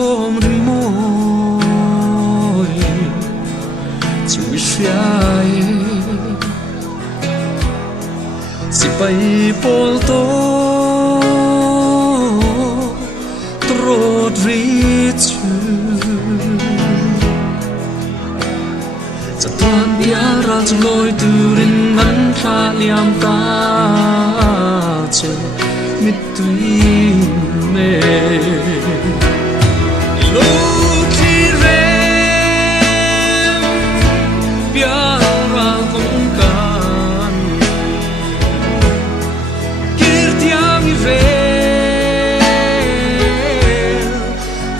thom ri môi chui sai si bay pol to trot ri chuจะตอนเดียราจะลอยตูรินมันคลาเลียมตาเจมิดตุยเมลูกที่เรมเปียราคงกันกิรติอามิเร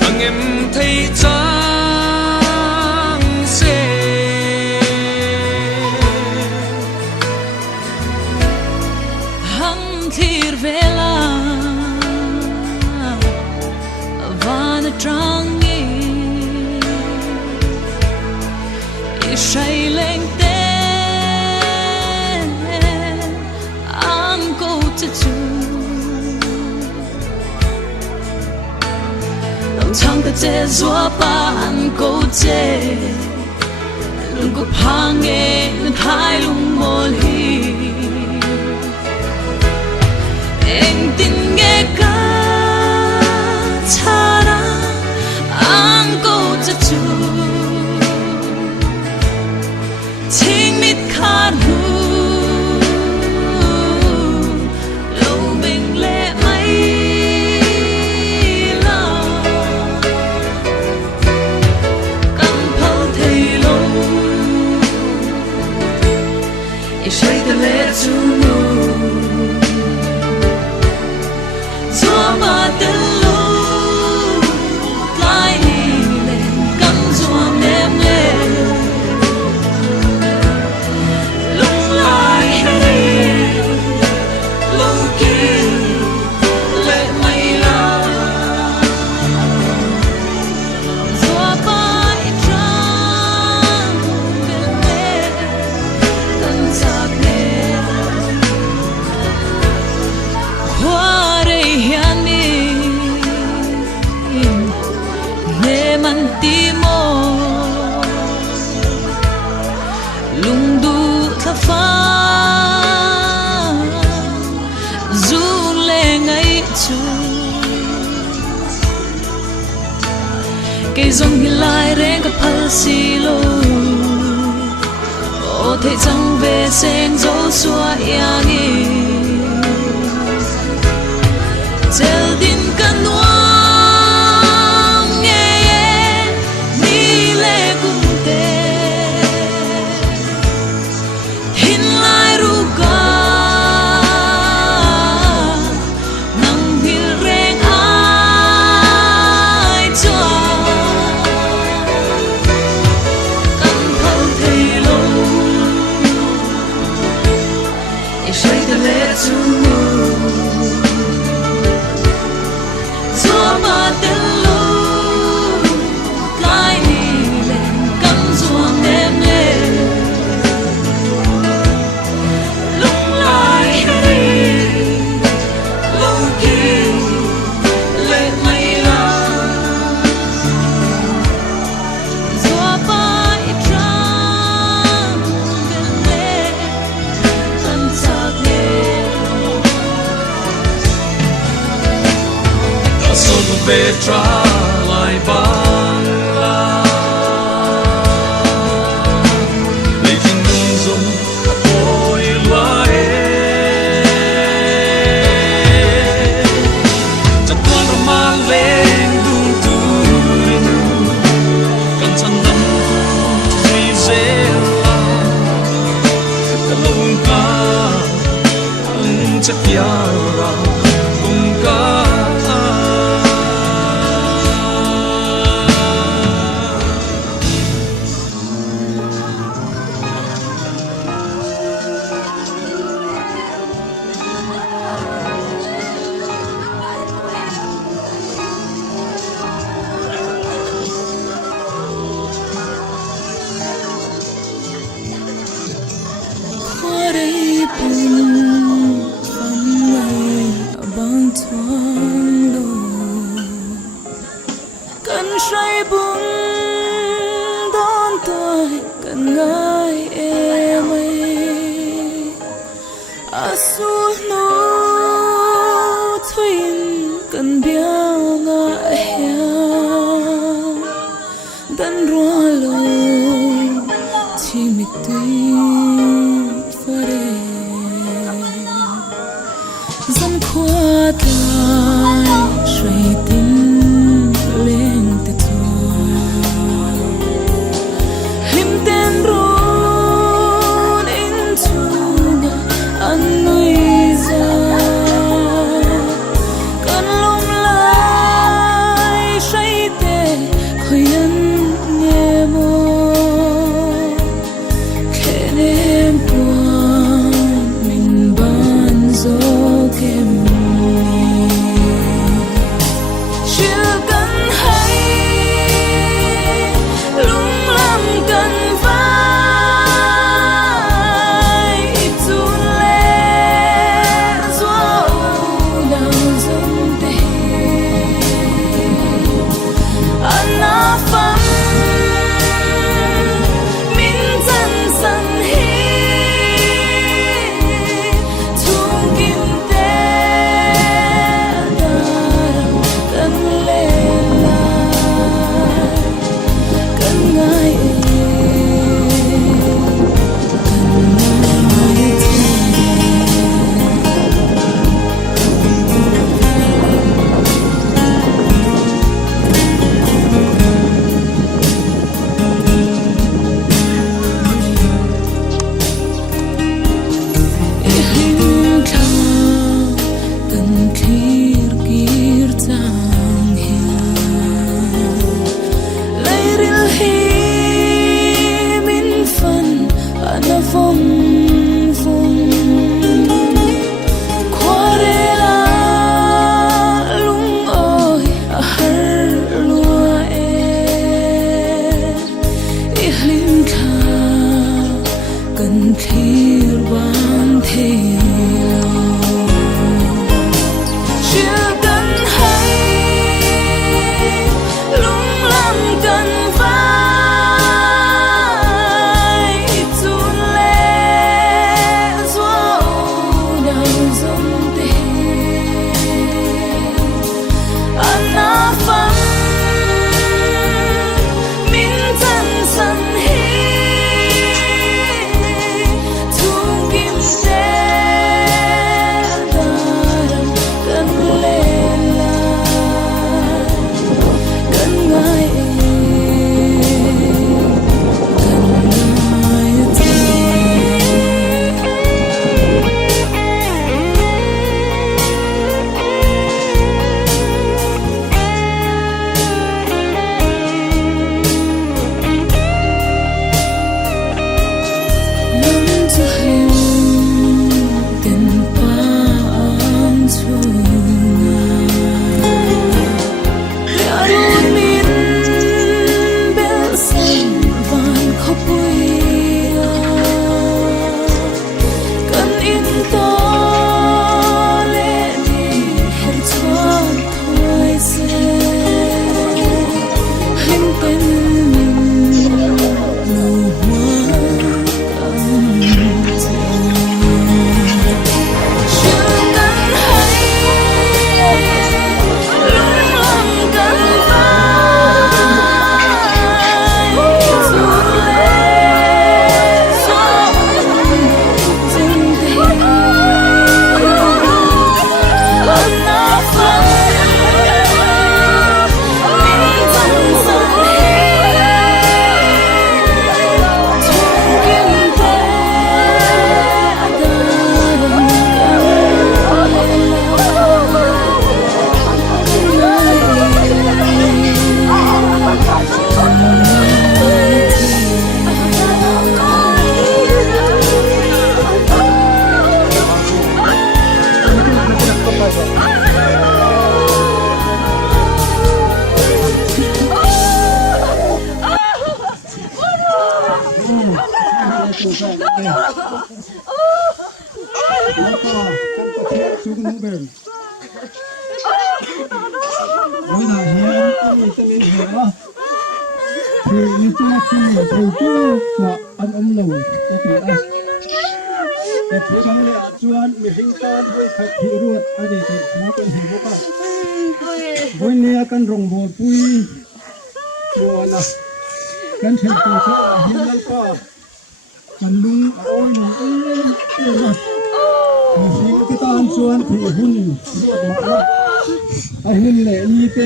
อังเอ็มไทยจาTir vela vana trangi ishai lengte ang ko tu lòng thang ta che zua pa an ko che lung ko phange nun hai lung mol hi anh tin nghe ca thara ang cô cho chu thinh mít khát hu lâu bình lệ mấy lâu cầm phâu thầy lâu ý say ta lệ chu Timo lung du tha fa zu le ngai chu cây dòng hi lai reng ka phal si lo o thei chang ve sen zo suwa yang i tel din kan về trả lại vang la lấy tình dung dung ôi lại chặt qua nó mang lên đung tuổi cần chân tâm vì dễ la cả lông ca chắc ya ra cùng ca say bùng đón tôi cần ngài em ấy su nô thuyền cần biao ngài heo dan rua lo chi mi tui fare dân khoa tai suy tin lên từ thôi him tên rôn in chuga anh nuôi ra cần lung lại say tê khơi anh nghe mơ khe đêm buồn mình ban gió kem chưa cần hay lung lam cần vai tu lệ gió đào dâng tê anh áo phẳng min dần dần hi thung kim tê đàn cần lên lại cần ngài him thang cần khir kir tang lấy ril hi min phân ana phong phong khoare la lung ơi har lua him thang cần khir ban thế chưa cần hay lung lam cần vai tu lệ gió đào dâng tê anh áo phẳng min dần dần hi thung kim tê đàn cần lên lại cần ngài nắm cho hiu tình pa am chu Yarun min bel san van khopuia kan in to le di her chuan thoi se him pen min lu hoa chưa cần hay lung lam cần vai tu lệ gió dâng tê anh áo phẳng min dần dần hi thung kim tê đàn cần Hãy subscribe cho kênh Ghiền Mì Gõ để không bỏ lỡ những video hấp dẫn. นี่จะมีเหรอคือนี่จะคือผู้จู้ว่าอันอมลงก็คือแต่ผู้ชายเลยชวนมีหิ้งตอนให้ขัดที่รวดอดีตผู้เป็นหิ้งบุกอ่ะวันนี้กันรงโบปุยบัวนะกันเชิญตัวเช้าหิ้งแล้วก็กันลุงโอ้ยนะหิ้งที่ตอนชวนที่หุ่นรวดมาไอ้หุ่นเลยนี่เต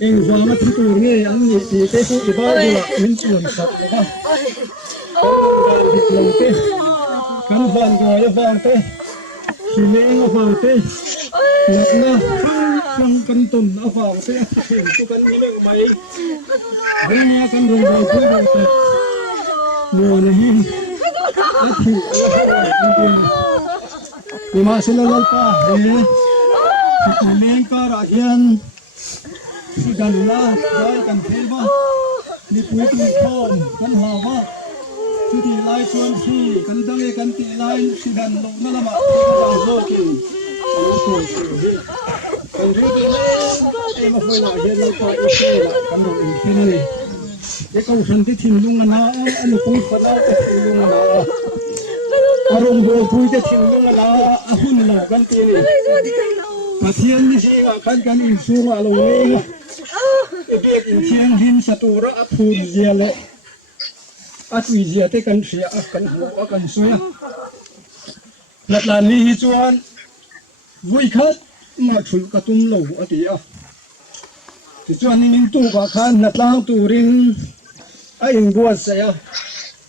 เองฟังมาที่ตัวนี้อันนี้ที่เตผู้อีบ้าดูละมันชวนสัตว์ก็การที่ลงเตกันฟังก็อย่าฟังเตชิเล่ก็ฟังเตหนักนะฟังกันตุนเอาฟังเตสิ่งที่กันนี่เรื่องใหม่เรื่องนี้กันรงไปเพื่อกันมัวนี่อาทิตย์นี่มาสิลาลป้าเฮ้เลี้ยงก็ราเฮียนสิกันละได้กันเทว่านี่ปุ้ยตีโคนกันหาว่าสุดที่ไล่ชวนที่กันตั้งกันตีไล่สิกันลงนั่นละมาเราโลกินกันเรื่องนี้เอ็มมาคุยหน่อยเย็นเราก็อีกทีละกันลงอีกทีนี่เด็กเขาสันติทิมลุงนะอันนี้ปุ้ยคนเอาแต่ลุงนะอารมณ์โบปุ้ยจะทิมลุงนะหุ่นหล่อกันตีนี่มาเทียนนี่สิกันอินสูงอารมณ์นี้เด็กอินเทียนหินสตูระพูนเจียเลยอัดวิเจียเตกันเสียกันหัวกันสวยนัดลานนี้จวนวุ้ยคัดมาชุลกระตุ้มเหลวอดีอ่ะที่จวนนี่มินตู้กับขันนัดล้างตูรินไอ้บัวเสีย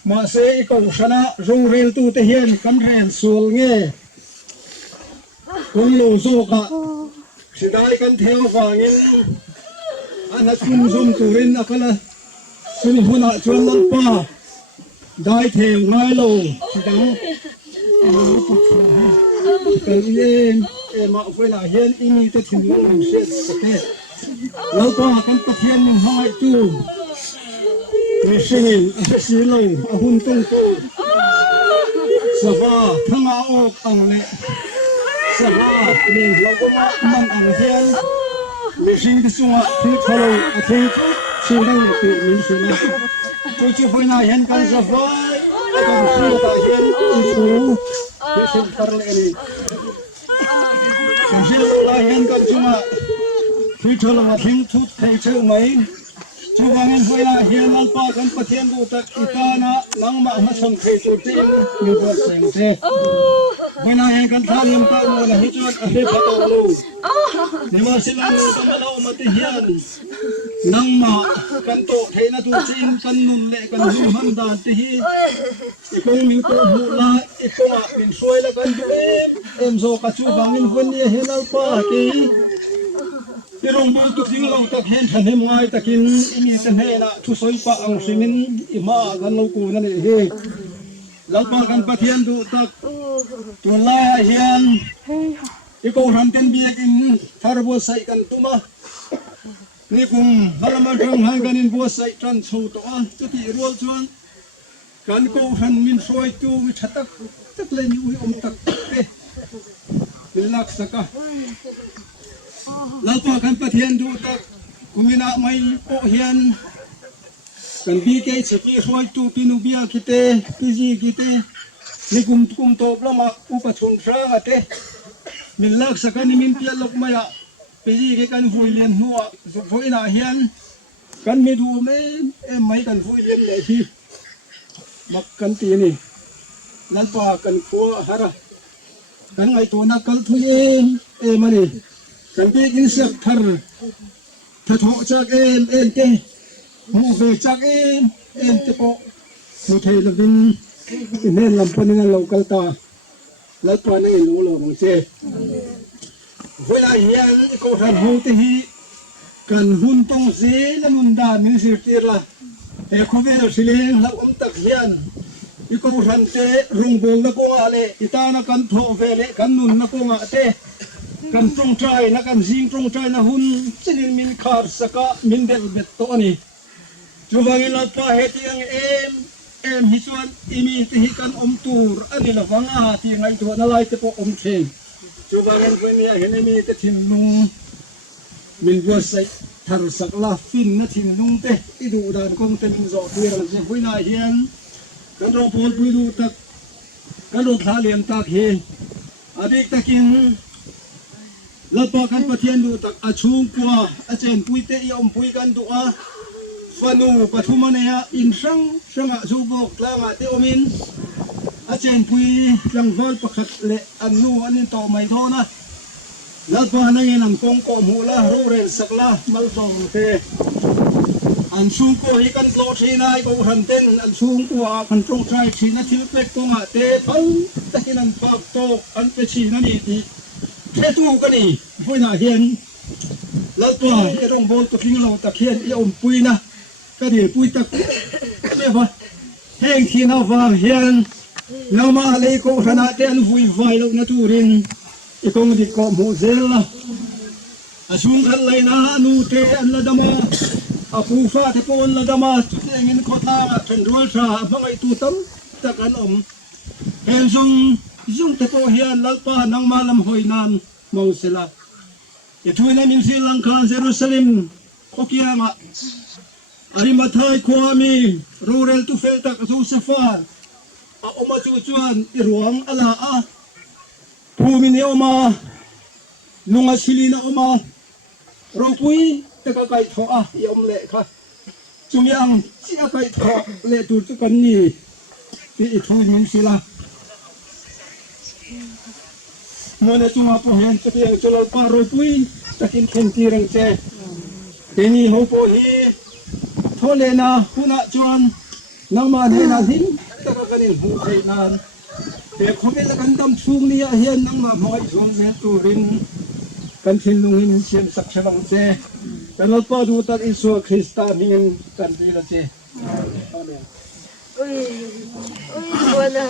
มาเสียก็ชนะโรงเรียนตู้เทียนกันเรียนสูงเงี้ยคนโลโซกะสิได้กันเที่ยวฝั่งนี้อันนั้นคุณสมตูรินอะไรล่ะสุนิหุนาชวนลันป้าได้เที่ยวง่ายโลสิดังกันเองมาเวลาเห็นอีนี่จะถึงเรื่องเสียสเตตแล้วก็กันตะเทียนยังหายตู้มีสิ่งสีโลหุ่นตุ้งตู้สภาพทั้งอาอกอังเล่สภาพนี่เราก็มันอันเทียนมีสิ่งที่สวยที่ทะลุที่สิ่งนั้นที่มีสิ่งนั้นตัวที่คนน่าเห็นกันสภาพกันสิ่งที่เห็นอีสูที่สิ่งทะลุนี่สิ่งที่เราเห็นกันสวยที่ทะลุทิ้งทุกที่เชื่อไหมช่วงนี้เวลาเห็นอัลปากันปะเทียนดูตักอีกานะนังมาหาสังเกตตัวที่มีบทเสียงเทเวลาเห็นกันท่าเลี้ยงกันวันนี้จวนอภิพัตโลนี่มาสิลังก็มาเล่ามาที่เห็นนังมากันโตเทนะตัวจีนกันนุ่นเละกันดูมันดานที่อีกคนมีตัวหูลาอีกคนเป็นสวยแล้วกันดูเอ็มโซกัจูบังนินคนนี้เห็นอัลปาที่ที่โรงพยาบาลตุกินเราตะเห็นทันเห็นไงตะกินอินี่จะเห็นนะทุสอยปะอังสิมินอิมากันเรากูนั่นเองเราปากันปะเทียนดูตักตัวลายเฮียนอีกคนทำเป็นเบียกินทาร์บัวใส่กันตุ้มนี่คงฮาร์มาจังให้กันอินบัวใส่จันสูตัวจุดที่รัวจวนกันกูหันมินสวยจูมิชัดตักเลยนี่อุ้ยตักเอ๊ะมิลักสักเราพอกันประเทียนดูตักกุมินาไม่โอเฮียนกันบีเกสกีสวยตูปินุบิอาคิเตปิจีคิเตนี่กุมโตปลามาอุปชุนฟรางเตมิลักสักนี่มินเปียลกมายาปิจีเกกันฟุยเลียนหัวฟุยนาเฮียนกันมีดูไม่ไม่กันฟุยเลียนเลยที่บักกันตีนี่นั่นปากันกัวฮาระกันไอตัวนักกันทุยมันนี่กันพี่กินเสียบทาร์ถ้าทอจากเอ็นเตะมูเฟจากเอ็นเตะโปมุทัยลวินเน้นลำพันธ์เราเกลตาแล้วตัวนี้รู้หรอมึงเจ้เวลาเฮียนก็ทำหูที่กันหุ่นตรงสีแล้วมุนดามินสิตีละแต่คุณเวลาสิเลงแล้วตักเฮียนอีกคนรันเตะรุงเบลนักงาเลอิตานักันโถเฟเลกันนุนนักงาเตะกันตรงใจนักันซิงตรงใจนะหุ่นจะนิมินคาร์สกะมินเดลเบ็ดตัวนี้จูบังอิลปาเฮติยังฮิสวนอิมีที่กันตูร์อันนี้ละฟังอาที่ไงตัวนั่นไล่จะพอเชงจูบังอินคนนี้เห็นมีแต่ทิมลุง mình vừa say thar sak la fin na thing nung te i du dan kong te min zo tu ran je hui na hian kan ro pol pui du tak kan ro tha liam tak hi adik takin lapa kan pathian du tak a chung kwa a chen pui te i om pui kan du a fanu pathumania in sang sanga zu bok tlanga te omin a chen pui tlang val pakhat le anu anin to mai thona lapa nangin ang kong ko mula ro ren sakla mal song te an sung ko hi kan lo thina ko han ten an sung ko kan trong trai thina thil pek ko nga te pang takin an pak to an pe chi na ni ti thế tu cái này vui là hiền lát qua cái đồng bồn tôi kinh lâu tak hiền yêu pui na cái gì pui tak cái gì heng khi nào vào hiền nào mà lấy cô thằng nào tên vui vài lâu na tu rin cái công đi có mồ zel la asung kan lai na nu te an la dama apu fa te pon la dama tu te ngin ko ta chen rual tha bangai tu tam tak an om heng dung te po hian lalpa nang malam hoinan mau sila ithuina min Sri Lanka Jerusalem khokianga arimathai khwami rural tu fel tak su safar a oma chu chuan iruang ala a phumini oma nunga silina oma ropui te ka kai tho a yom le kha chumiang chia kai tho le tu tu kan ni ti ithui min sila mona chunga po hen te piang cholal pa ro pui takin khen ti rang che teni ho po hi thole na huna chuan nang ma ne na hin ta ka kanin hu thei nan te khomel kan tam chung ni a hian nang ma moi zom ne tu rin kan thin lung hin siam sak chalong che kan pa du tak isu Krista min kan ti la che amen Ui, ui, wala.